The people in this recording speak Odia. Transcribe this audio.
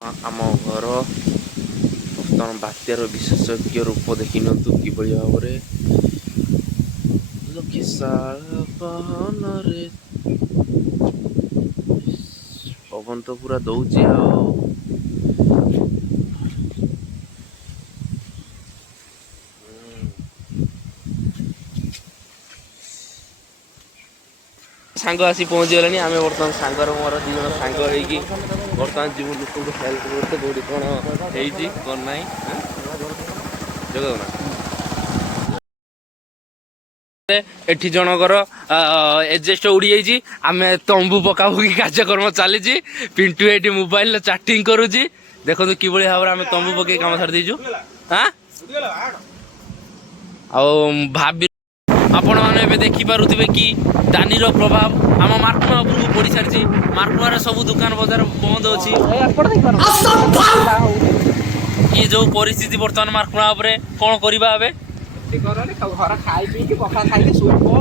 ଆମ ଘର ବର୍ତ୍ତମାନ ବାତ୍ୟାର ବିଶେଷଜ୍ଞ ରୂପ ଦେଖିନିଅନ୍ତୁ କିଭଳି ଭାବରେ ଲକ୍ଷିଶାଳ ପହନରେ ପବନ ତ ପୁରା ଦଉଛି ଆଉ ସାଙ୍ଗ ଆସି ପହଞ୍ଚିଗଲାଣି। ଆମେ ବର୍ତ୍ତମାନ ସାଙ୍ଗର ମୋର ଦି ଜଣ ସାଙ୍ଗ ହେଇକି ବର୍ତ୍ତମାନ ଯିବୁ ଲୋକଙ୍କୁ ହେଲ୍ପ କରତେ। କୋଉଠି କଣ ହେଇଛି କଣ ନାହିଁ ଜଗନ୍ନାଥ ଏଠି ଜଣଙ୍କର ଏଜେଷ୍ଟ ଉଡ଼ିଯାଇଛି। ଆମେ ତମ୍ବୁ ପକାପକି କାର୍ଯ୍ୟକ୍ରମ ଚାଲିଛି। ପିଣ୍ଟୁ ଏଇଠି ମୋବାଇଲରେ ଚାଟିଂ କରୁଛି। ଦେଖନ୍ତୁ କିଭଳି ଭାବରେ ଆମେ ତମ୍ବୁ ପକେଇ କାମ ଛାଡ଼ି ଦେଇଛୁ। ଆଉ ଭାବି ଆପଣମାନେ ଏବେ ଦେଖିପାରୁଥିବେ କି ଦାନିର ପ୍ରଭାବ ଆମ ମାର୍କମା ଉପରକୁ ପଡ଼ି ସାରିଛି। ମାର୍କମାରେ ସବୁ ଦୋକାନ ବଜାର ବନ୍ଦ ଅଛି। ଇଏ ଯୋଉ ପରିସ୍ଥିତି ବର୍ତ୍ତମାନ ମାର୍କମା ଉପରେ କଣ କରିବା ଏବେ? ଘର ଖାଇ ପିଇକି ପଖାଳ ଖାଇକି ଶୋଇ ପଡ।